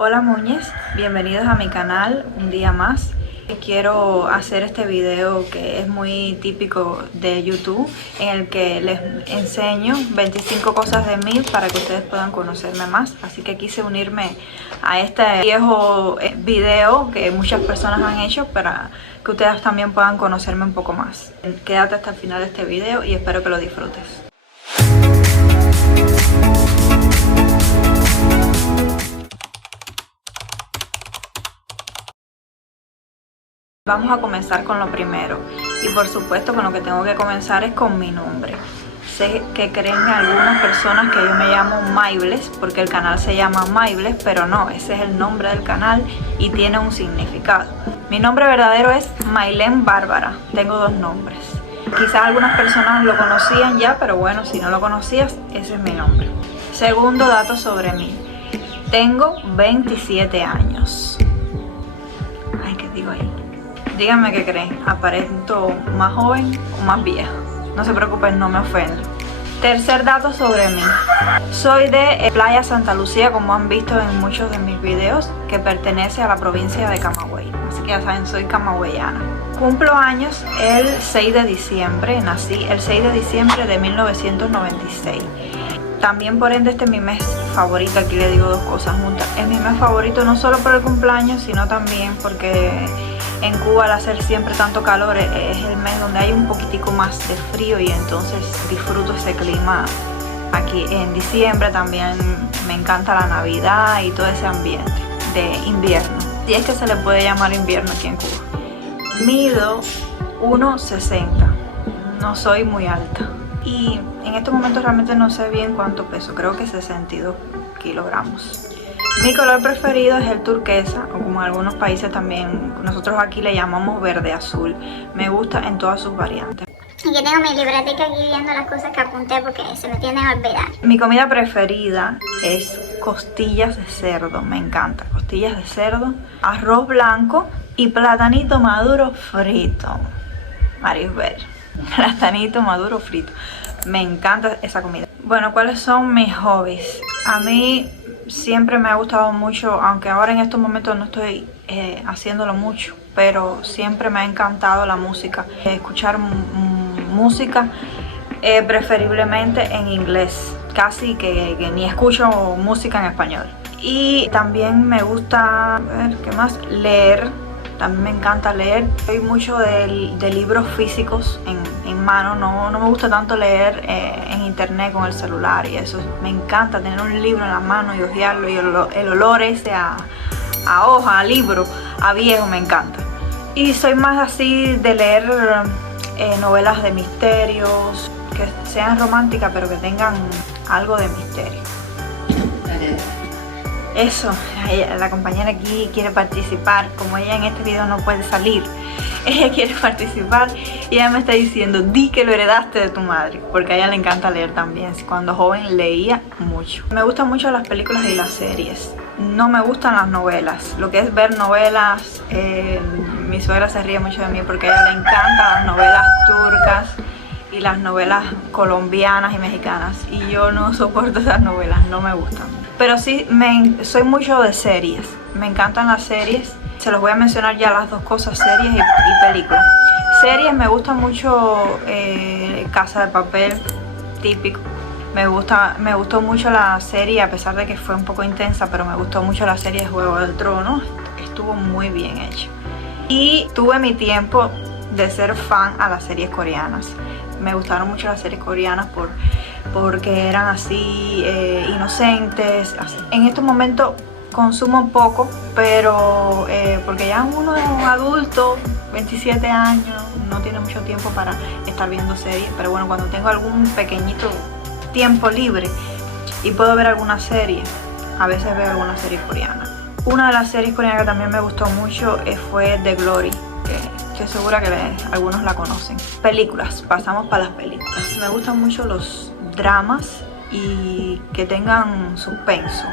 Hola Muñez, bienvenidos a mi canal un día más. Quiero hacer este video que es muy típico de YouTube, en el que les enseño 25 cosas de mí para que ustedes puedan conocerme más. Así que quise unirme a este viejo video que muchas personas han hecho para que ustedes también puedan conocerme un poco más. Quédate hasta el final de este video y espero que lo disfrutes. Vamos a comenzar con lo primero y por supuesto con lo que tengo que comenzar es con mi nombre. Sé que creen algunas personas que yo me llamo Maybles porque el canal se llama Maybles, pero no, ese es el nombre del canal y tiene un significado. Mi nombre verdadero es Maylen Bárbara, tengo dos nombres. Quizás algunas personas lo conocían ya, pero bueno, si no lo conocías, ese es mi nombre. Segundo dato sobre mí, tengo 27 años. Ay, ¿qué digo ahí? Díganme qué creen, ¿aparento más joven o más vieja? No se preocupen, no me ofendo. Tercer dato sobre mí. Soy de Playa Santa Lucía, como han visto en muchos de mis videos, que pertenece a la provincia de Camagüey. Así que ya saben, soy camagüeyana. Cumplo años el 6 de diciembre, nací el 6 de diciembre de 1996. También por ende este es mi mes favorito, aquí le digo dos cosas juntas. Es mi mes favorito no solo por el cumpleaños, sino también porque en Cuba, al hacer siempre tanto calor, es el mes donde hay un poquitico más de frío y entonces disfruto ese clima aquí en diciembre. También me encanta la Navidad y todo ese ambiente de invierno, si es que se le puede llamar invierno aquí en Cuba. Mido 1,60, no soy muy alta y en estos momentos realmente no sé bien cuánto peso, creo que 62 kilogramos. Mi color preferido es el turquesa, o como en algunos países también, nosotros aquí le llamamos verde azul. Me gusta en todas sus variantes. Y que tengo mi libretica aquí viendo las cosas que apunté porque se me tienden a olvidar. Mi comida preferida es costillas de cerdo, me encanta. Costillas de cerdo, arroz blanco y platanito maduro frito. Marisbel, platanito maduro frito. Me encanta esa comida. Bueno, ¿cuáles son mis hobbies? A mí siempre me ha gustado mucho, aunque ahora en estos momentos no estoy haciéndolo mucho, pero siempre me ha encantado la música. Escuchar música, preferiblemente en inglés, casi que ni escucho música en español. Y también me gusta, a ver, ¿qué más? Leer. También me encanta leer. Soy mucho de libros físicos en mano. No me gusta tanto leer en internet con el celular y eso. Me encanta tener un libro en la mano y hojearlo, y el olor ese a hoja, a libro, a viejo, me encanta. Y soy más así de leer novelas de misterios, que sean románticas pero que tengan algo de misterio. Eso, la compañera aquí quiere participar. Como ella en este video no puede salir, ella quiere participar y ella me está diciendo: di que lo heredaste de tu madre, porque a ella le encanta leer también. Cuando joven leía mucho. Me gustan mucho las películas y las series. No me gustan las novelas. Lo que es ver novelas, mi suegra se ríe mucho de mí porque a ella le encantan las novelas turcas y las novelas colombianas y mexicanas, y yo no soporto esas novelas, no me gustan. Pero sí, soy mucho de series, me encantan las series. Se los voy a mencionar ya las dos cosas, series y películas. Series, me gusta mucho Casa de Papel, típico. Me gustó mucho la serie, a pesar de que fue un poco intensa, pero me gustó mucho la serie de Juego del Trono, estuvo muy bien hecha. Y tuve mi tiempo de ser fan a las series coreanas. Me gustaron mucho las series coreanas porque eran así inocentes. En estos momentos consumo poco, pero porque ya uno es un adulto, 27 años, no tiene mucho tiempo para estar viendo series. Pero bueno, cuando tengo algún pequeñito tiempo libre y puedo ver alguna serie, a veces veo alguna serie coreana. Una de las series coreanas que también me gustó mucho fue The Glory, que segura que algunos la conocen. Películas, pasamos para las películas. Me gustan mucho los dramas y que tengan suspenso.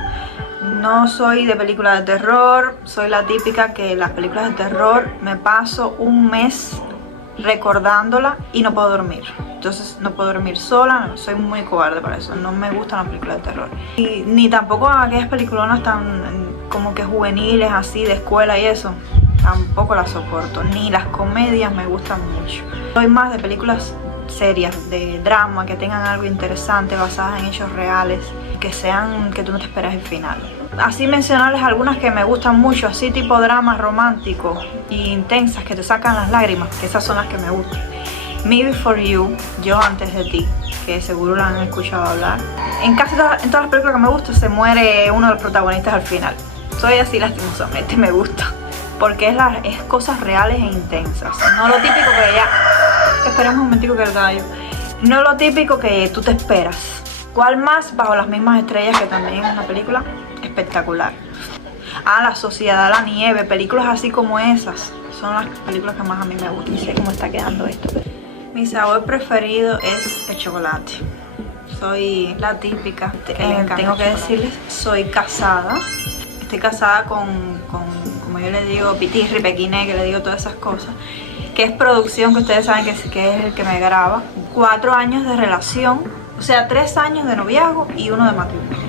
No soy de películas de terror, soy la típica que las películas de terror me paso un mes recordándola y no puedo dormir. Entonces no puedo dormir sola, soy muy cobarde para eso, no me gustan las películas de terror. Y ni tampoco aquellas peliculonas tan como que juveniles así de escuela y eso, tampoco las soporto. Ni las comedias me gustan mucho. Soy más de películas serias, de drama, que tengan algo interesante, basadas en hechos reales, que sean que tú no te esperas el final. Así mencionarles algunas que me gustan mucho, así tipo dramas románticos e intensas que te sacan las lágrimas, que esas son las que me gustan. Me Before You, Yo Antes de Ti, que seguro la han escuchado hablar. En todas las películas que me gustan se muere uno de los protagonistas al final. Soy así lastimosamente, me gusta. Porque es cosas reales e intensas. No lo típico que ya... Esperemos un momentico que el gallo. No lo típico que tú te esperas. ¿Cuál más? Bajo las mismas estrellas, que también es una película espectacular. La Sociedad de la Nieve, películas así como esas. Son las películas que más a mí me gustan. Y sé cómo está quedando esto. Mi sabor preferido es el chocolate. Soy la típica. Tengo que decirles, soy casada. Estoy casada con como yo le digo, pitirri, pequiné, que le digo todas esas cosas. Que es producción, que ustedes saben que es el que me graba. 4 años de relación, o sea, 3 años de noviazgo y 1 de matrimonio.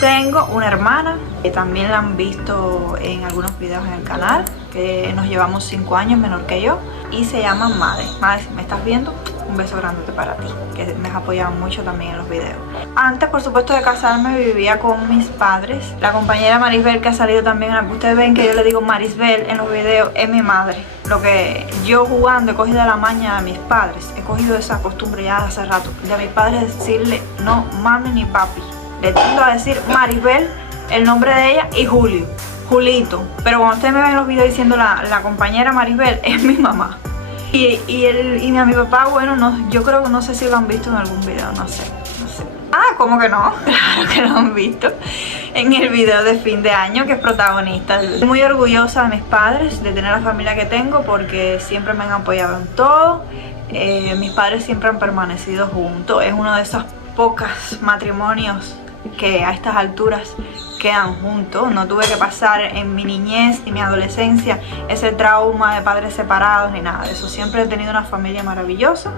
Tengo una hermana, que también la han visto en algunos videos en el canal, que nos llevamos 5 años menor que yo, y se llama Made. Made, si me estás viendo, un beso grande para ti, que me has apoyado mucho también en los videos. Antes, por supuesto, de casarme, vivía con mis padres. La compañera Marisbel, que ha salido también, ustedes ven que yo le digo Marisbel en los videos, es mi madre. Lo que yo jugando he cogido la maña a mis padres, he cogido esa costumbre ya hace rato, de a mis padres decirle no mami ni papi. Le tiendo a decir Marisbel, el nombre de ella, y Julio, Julito. Pero cuando ustedes me ven en los videos diciendo la compañera Marisbel, es mi mamá. Y a mi papá, bueno, no, yo creo que no sé si lo han visto en algún video, no sé. ¿Cómo que no? Claro que lo han visto en el video de fin de año, que es protagonista. Estoy muy orgullosa de mis padres, de tener la familia que tengo, porque siempre me han apoyado en todo. Mis padres siempre han permanecido juntos. Es uno de esos pocos matrimonios que a estas alturas quedan juntos. No tuve que pasar en mi niñez y mi adolescencia ese trauma de padres separados ni nada de eso. Siempre he tenido una familia maravillosa,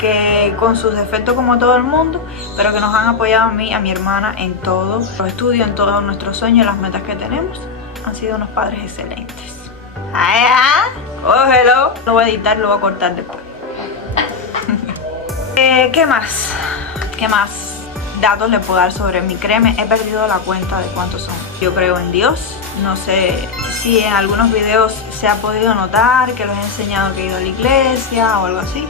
que con sus defectos como todo el mundo, pero que nos han apoyado a mí, a mi hermana, en todo, los estudios, en todos nuestros sueños, las metas que tenemos. Han sido unos padres excelentes. Cógelo. Lo voy a editar, lo voy a cortar después. ¿Qué más? ¿Qué más datos le puedo dar sobre mí? Créeme, he perdido la cuenta de cuántos son. Yo creo en Dios. No sé si en algunos videos se ha podido notar que los he enseñado que he ido a la iglesia o algo así.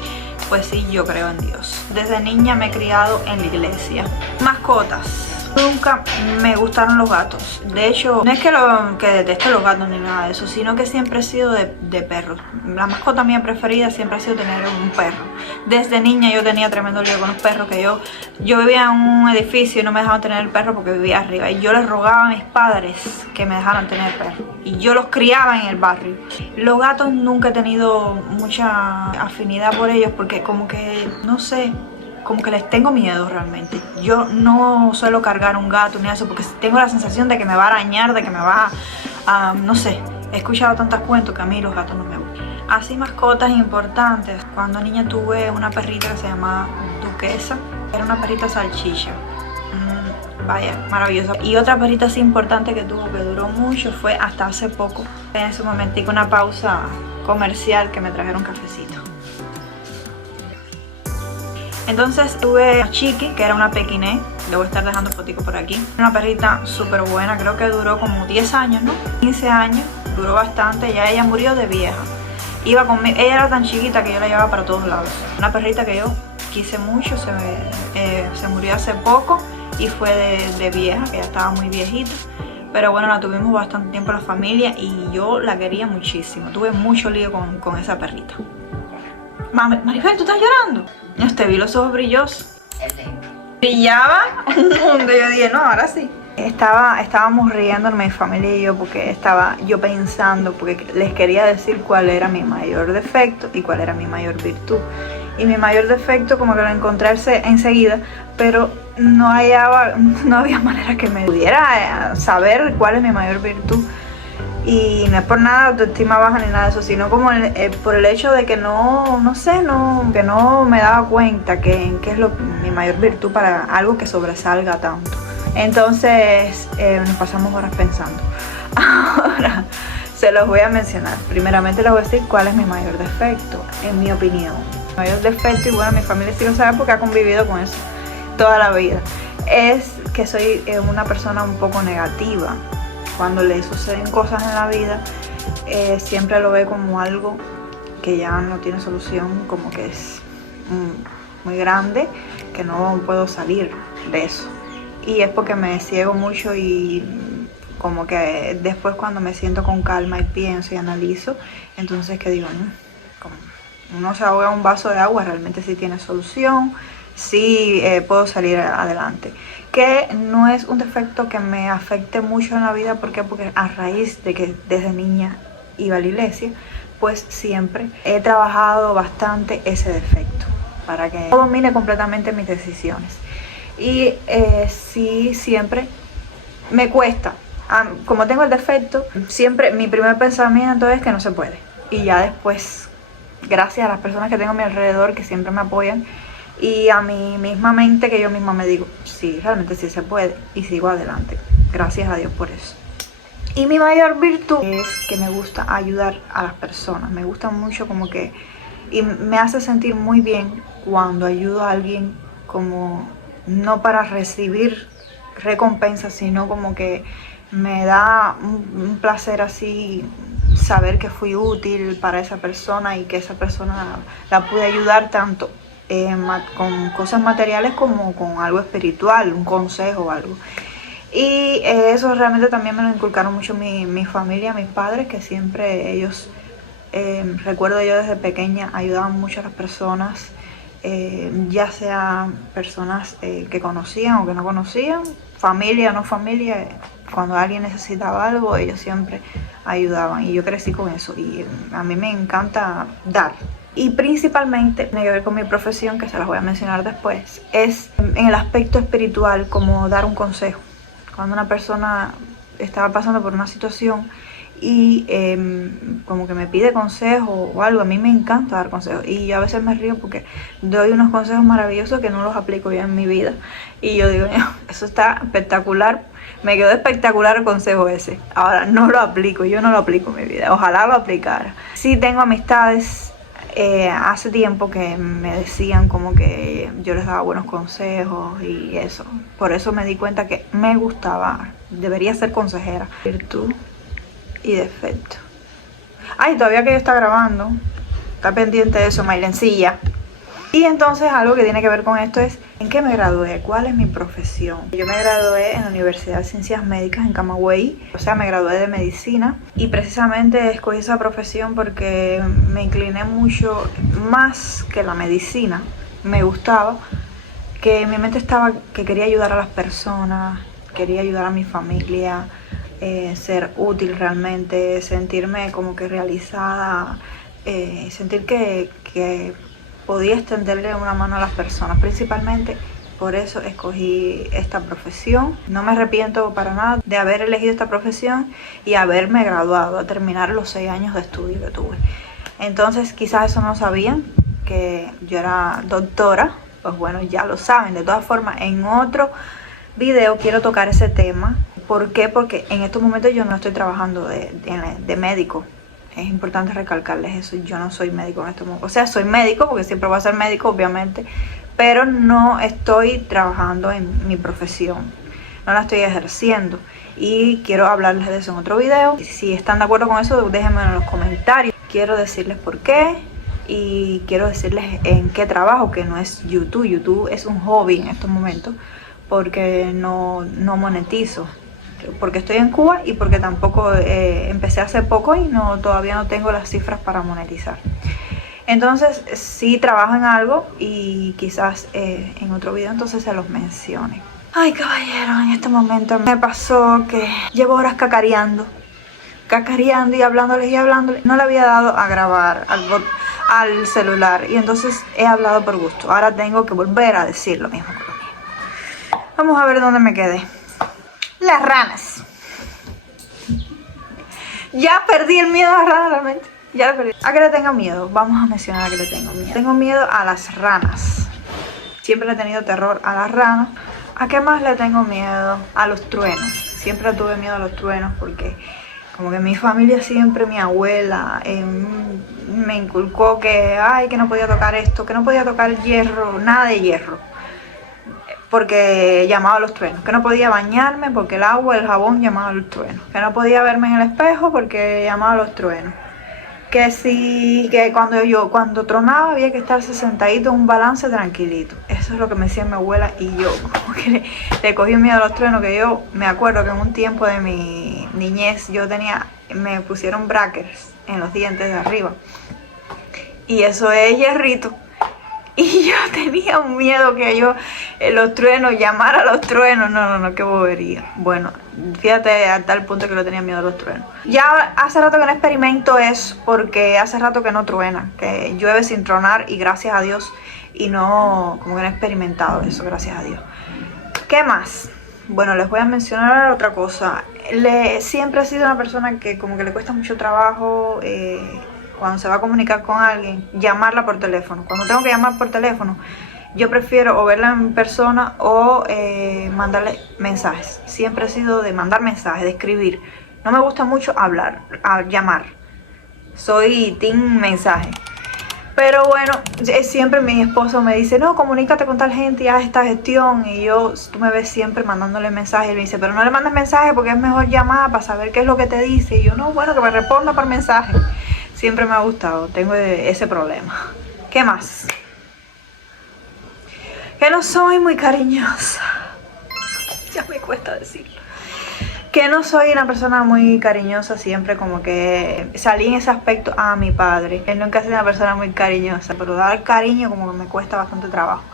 Pues sí, yo creo en Dios. Desde niña me he criado en la iglesia. Mascotas. Nunca me gustaron los gatos. De hecho, no es que deteste los gatos ni nada de eso, sino que siempre he sido de perros. La mascota mía preferida siempre ha sido tener un perro. Desde niña yo tenía tremendo lío con los perros, que yo vivía en un edificio y no me dejaban tener el perro porque vivía arriba. Y yo les rogaba a mis padres que me dejaran tener perro. Y yo los criaba en el barrio. Los gatos nunca he tenido mucha afinidad por ellos, porque como que, no sé, como que les tengo miedo realmente. Yo no suelo cargar un gato ni eso, porque tengo la sensación de que me va a arañar, de que me va a, no sé. He escuchado tantos cuentos que a mí los gatos no me gustan. Así mascotas importantes. Cuando niña tuve una perrita que se llamaba Duquesa. Era una perrita salchicha. Vaya, maravillosa. Y otra perrita así importante que tuvo, que duró mucho, fue hasta hace poco. En ese momentico, una pausa comercial, que me trajeron cafecito. Entonces tuve a Chiqui, que era una pequiné. Le voy a estar dejando fotico por aquí. Una perrita súper buena, creo que duró como 10 años, ¿no? 15 años, duró bastante. Ya ella murió de vieja. Iba conmigo, ella era tan chiquita que yo la llevaba para todos lados. Una perrita que yo quise mucho, se murió hace poco y fue de vieja, que ya estaba muy viejita. Pero bueno, la tuvimos bastante tiempo en la familia y yo la quería muchísimo. Tuve mucho lío con esa perrita. Maribel, ¿tú estás llorando? Yo te vi los ojos brillosos. Brillaba un mundo. Yo dije, no, ahora sí. Estábamos riéndonos mi familia y yo, porque estaba yo pensando, porque les quería decir cuál era mi mayor defecto y cuál era mi mayor virtud. Y mi mayor defecto como que lo encontré enseguida, pero no había manera que me pudiera saber cuál es mi mayor virtud. Y no es por nada autoestima baja ni nada de eso, sino como por el hecho de que no sé, que no me daba cuenta que es mi mayor virtud para algo que sobresalga tanto. Entonces nos pasamos horas pensando. Ahora se los voy a mencionar. Primeramente les voy a decir cuál es mi mayor defecto, en mi opinión. Mi mayor defecto, y bueno, mi familia sí lo sabe porque ha convivido con eso toda la vida, es que soy una persona un poco negativa. Cuando le suceden cosas en la vida, siempre lo ve como algo que ya no tiene solución, como que es muy grande, que no puedo salir de eso. Y es porque me ciego mucho, y como que después cuando me siento con calma y pienso y analizo, entonces que digo, como uno se ahoga en un vaso de agua, realmente sí tiene solución, sí puedo salir adelante. Que no es un defecto que me afecte mucho en la vida. ¿Por qué? Porque a raíz de que desde niña iba a la iglesia, pues siempre he trabajado bastante ese defecto para que no domine completamente mis decisiones. Y sí, siempre me cuesta, como tengo el defecto, siempre mi primer pensamiento es que no se puede, y ya después, gracias a las personas que tengo a mi alrededor, que siempre me apoyan, y a mi misma mente, que yo misma me digo, sí, realmente sí se puede, y sigo adelante. Gracias a Dios por eso. Y mi mayor virtud es que me gusta ayudar a las personas. Me gusta mucho, como que, y me hace sentir muy bien cuando ayudo a alguien, como no para recibir recompensa, sino como que me da un placer así saber que fui útil para esa persona, y que esa persona la pude ayudar tanto con cosas materiales como con algo espiritual, un consejo o algo. Y eso realmente también me lo inculcaron mucho mi familia, mis padres, que siempre ellos, recuerdo yo desde pequeña, ayudaban mucho a las personas, ya sea personas que conocían o que no conocían, familia o no familia. Cuando alguien necesitaba algo, ellos siempre ayudaban, y yo crecí con eso, y a mí me encanta dar. Y principalmente tiene que ver con mi profesión, que se las voy a mencionar después, es en el aspecto espiritual, como dar un consejo. Cuando una persona estaba pasando por una situación y como que me pide consejo o algo, a mí me encanta dar consejos, y yo a veces me río porque doy unos consejos maravillosos que no los aplico yo en mi vida, y yo digo, eso está espectacular, me quedó espectacular el consejo ese, ahora no lo aplico, yo no lo aplico en mi vida, ojalá lo aplicara. Sí tengo amistades hace tiempo que me decían como que yo les daba buenos consejos y eso, por eso me di cuenta que me gustaba, debería ser consejera. Virtud y defecto. Ay, todavía que yo está grabando, está pendiente de eso, Maylencilla. Y entonces algo que tiene que ver con esto es, ¿en qué me gradué? ¿Cuál es mi profesión? Yo me gradué en la Universidad de Ciencias Médicas en Camagüey, o sea, me gradué de medicina, y precisamente escogí esa profesión porque me incliné mucho más que la medicina. Me gustaba, que mi mente estaba que quería ayudar a las personas, quería ayudar a mi familia, ser útil realmente, sentirme como que realizada, sentir que podía extenderle una mano a las personas. Principalmente por eso escogí esta profesión. No me arrepiento para nada de haber elegido esta profesión y haberme graduado, a terminar los 6 años de estudio que tuve. Entonces quizás eso no sabían, que yo era doctora. Pues bueno, ya lo saben. De todas formas, en otro video quiero tocar ese tema. ¿Por qué? Porque en estos momentos yo no estoy trabajando de médico. Es importante recalcarles eso. Yo no soy médico en este momento. O sea, soy médico porque siempre voy a ser médico, obviamente, pero no estoy trabajando en mi profesión. No la estoy ejerciendo. Y quiero hablarles de eso en otro video. Si están de acuerdo con eso, déjenme en los comentarios. Quiero decirles por qué. Y quiero decirles en qué trabajo, que no es YouTube. YouTube es un hobby en estos momentos porque no monetizo. Porque estoy en Cuba y porque tampoco empecé hace poco y todavía no tengo las cifras para monetizar. Entonces sí trabajo en algo y quizás en otro video entonces se los mencione. Ay, caballero, en este momento me pasó que llevo horas cacareando y hablándoles. No le había dado a grabar al celular, y entonces he hablado por gusto. Ahora tengo que volver a decir lo mismo. Vamos a ver dónde me quedé. Las ranas. Ya perdí el miedo a las ranas realmente. Ya lo perdí. ¿A qué le tengo miedo? Vamos a mencionar a qué le tengo miedo. Tengo miedo a las ranas. Siempre le he tenido terror a las ranas. ¿A qué más le tengo miedo? A los truenos. Siempre tuve miedo a los truenos porque como que mi familia siempre, mi abuela me inculcó que, ay, que no podía tocar esto, que no podía tocar hierro, nada de hierro, porque llamaba a los truenos, que no podía bañarme porque el agua, el jabón llamaba a los truenos, que no podía verme en el espejo porque llamaba a los truenos, que sí, que cuando tronaba había que estarse sentadito en un balance tranquilito. Eso es lo que me decía mi abuela, y yo como que le cogí miedo a los truenos, que yo me acuerdo que en un tiempo de mi niñez me pusieron brackets en los dientes de arriba, y eso es hierrito. Y yo tenía un miedo que los truenos, llamar a los truenos, no, qué bobería. Bueno, fíjate a tal punto que lo tenía miedo a los truenos. Ya hace rato que no experimento eso, porque hace rato que no truena, que llueve sin tronar, y gracias a Dios, y no, como que no he experimentado eso, gracias a Dios. ¿Qué más? Bueno, les voy a mencionar otra cosa. Siempre he sido una persona que como que le cuesta mucho trabajo, cuando se va a comunicar con alguien, llamarla por teléfono. Cuando tengo que llamar por teléfono, yo prefiero o verla en persona o mandarle mensajes. Siempre he sido de mandar mensajes, de escribir. No me gusta mucho llamar. Soy team mensaje. Pero bueno, siempre mi esposo me dice, no, comunícate con tal gente y haz esta gestión. Y tú me ves siempre mandándole mensajes. Y me dice, pero no le mandes mensajes porque es mejor llamar para saber qué es lo que te dice. Y yo, no, bueno, que me responda por mensaje. Siempre me ha gustado, tengo ese problema. ¿Qué más? Que no soy muy cariñosa. Ya me cuesta decirlo. Que no soy una persona muy cariñosa, siempre como que salí en ese aspecto a mi padre. Él nunca ha sido una persona muy cariñosa, pero dar cariño como que me cuesta bastante trabajo.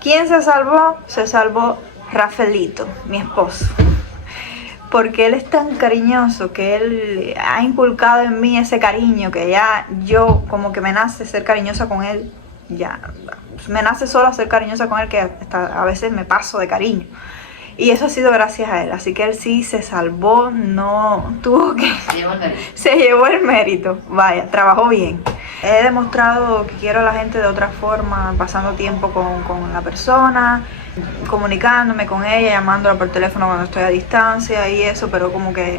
¿Quién se salvó? Se salvó Rafaelito, mi esposo. Porque él es tan cariñoso, que él ha inculcado en mí ese cariño, que ya yo como que me nace ser cariñosa con él. Ya me nace solo ser cariñosa con él, que hasta a veces me paso de cariño. Y eso ha sido gracias a él, así que él sí se salvó, no tuvo que... Se llevó el mérito, vaya, trabajó bien. He demostrado que quiero a la gente de otra forma, pasando tiempo con la persona, comunicándome con ella, llamándola por teléfono cuando estoy a distancia y eso, pero como que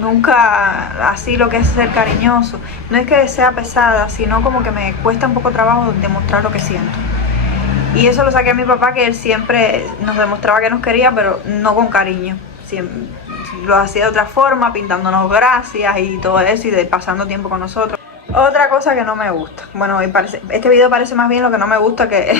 nunca así lo que es ser cariñoso. No es que sea pesada, sino como que me cuesta un poco trabajo demostrar lo que siento. Y eso lo saqué a mi papá, que él siempre nos demostraba que nos quería, pero no con cariño. Siempre lo hacía de otra forma, pintándonos gracias y todo eso, y pasando tiempo con nosotros. Otra cosa que no me gusta. Bueno, este video parece más bien lo que no me gusta, que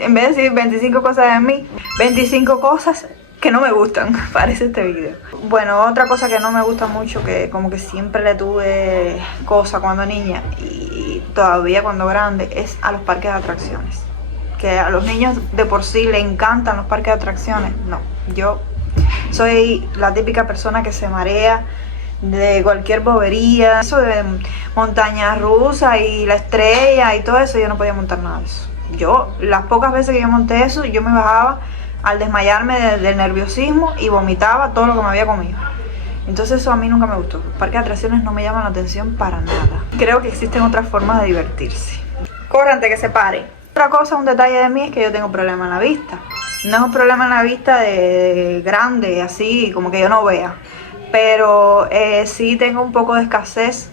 en vez de decir 25 cosas de mí, 25 cosas que no me gustan, parece este video. Bueno, otra cosa que no me gusta mucho, que como que siempre le tuve cosa cuando niña y todavía cuando grande, es a los parques de atracciones. Que a los niños de por sí le encantan los parques de atracciones. No, yo soy la típica persona que se marea de cualquier bobería. Eso de montañas rusas y la estrella y todo eso, yo no podía montar nada de eso. Las pocas veces que yo monté eso, yo me bajaba al desmayarme del nerviosismo y vomitaba todo lo que me había comido. Entonces eso a mí nunca me gustó. Los parques de atracciones no me llaman la atención para nada. Creo que existen otras formas de divertirse. Córrante, que se pare. Otra cosa, un detalle de mí, es que yo tengo problema en la vista. No es un problema en la vista de grande, así como que yo no vea, pero sí tengo un poco de escasez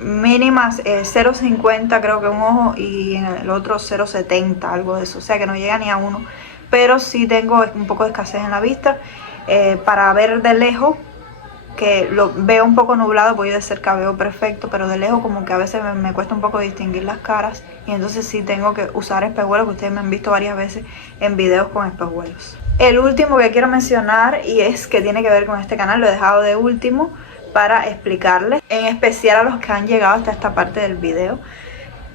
mínima, 0,50 creo que un ojo, y en el otro 0,70, algo de eso, o sea que no llega ni a 1, pero sí tengo un poco de escasez en la vista. Para ver de lejos, que lo veo un poco nublado, porque yo de cerca veo perfecto, pero de lejos como que a veces me cuesta un poco distinguir las caras, y entonces sí tengo que usar espejuelos, que ustedes me han visto varias veces en videos con espejuelos. El último que quiero mencionar, y es que tiene que ver con este canal, lo he dejado de último para explicarles, en especial a los que han llegado hasta esta parte del video,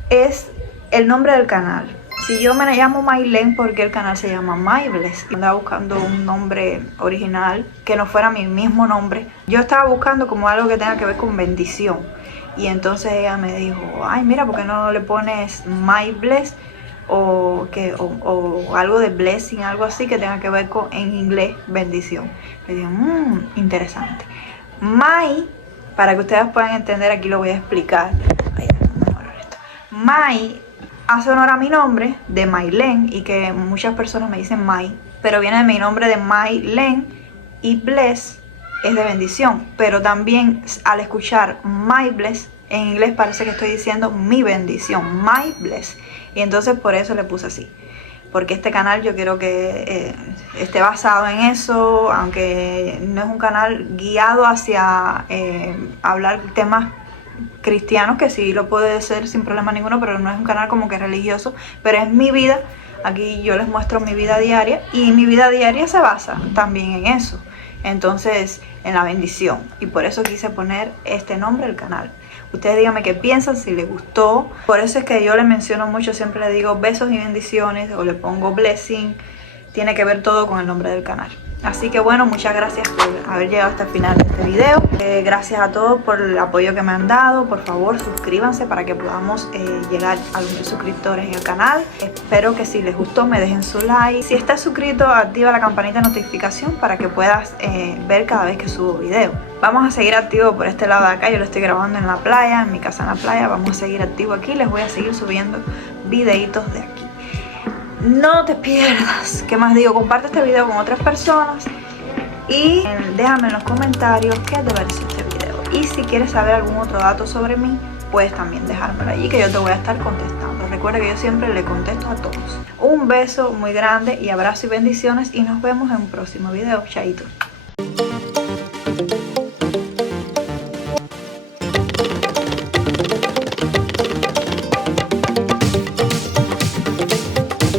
es el nombre del canal. Si yo me llamo Maylen, porque el canal se llama Maybles. Andaba buscando un nombre original que no fuera mi mismo nombre. Yo estaba buscando como algo que tenga que ver con bendición. Y entonces ella me dijo, ay, mira, ¿por qué no le pones Maybles? O algo de blessing, algo así que tenga que ver con, en inglés, bendición. Le dije, interesante. May, para que ustedes puedan entender, aquí lo voy a explicar. May hace honor a mi nombre de Maylen, y que muchas personas me dicen May, pero viene de mi nombre de Maylen, y bless es de bendición, pero también al escuchar my bless en inglés parece que estoy diciendo mi bendición, my bless, y entonces por eso le puse así, porque este canal yo quiero que esté basado en eso, aunque no es un canal guiado hacia hablar temas cristianos, que sí lo puede ser sin problema ninguno, pero no es un canal como que religioso, pero es mi vida. Aquí yo les muestro mi vida diaria, y mi vida diaria se basa también en eso, entonces en la bendición, y por eso quise poner este nombre al canal. Ustedes díganme qué piensan, si les gustó. Por eso es que yo le menciono mucho, siempre le digo besos y bendiciones, o le pongo blessing. Tiene que ver todo con el nombre del canal. Así que bueno, muchas gracias por haber llegado hasta el final de este video. Gracias a todos por el apoyo que me han dado. Por favor, suscríbanse para que podamos llegar a los 1000 suscriptores en el canal. Espero que si les gustó me dejen su like. Si estás suscrito, activa la campanita de notificación para que puedas ver cada vez que subo video. Vamos a seguir activos por este lado de acá. Yo lo estoy grabando en la playa, en mi casa en la playa. Vamos a seguir activos aquí. Les voy a seguir subiendo videitos de aquí. No te pierdas, ¿qué más digo? Comparte este video con otras personas y déjame en los comentarios qué te pareció este video. Y si quieres saber algún otro dato sobre mí, puedes también dejármelo allí, que yo te voy a estar contestando. Recuerda que yo siempre le contesto a todos. Un beso muy grande y abrazo y bendiciones, y nos vemos en un próximo video. Chaito.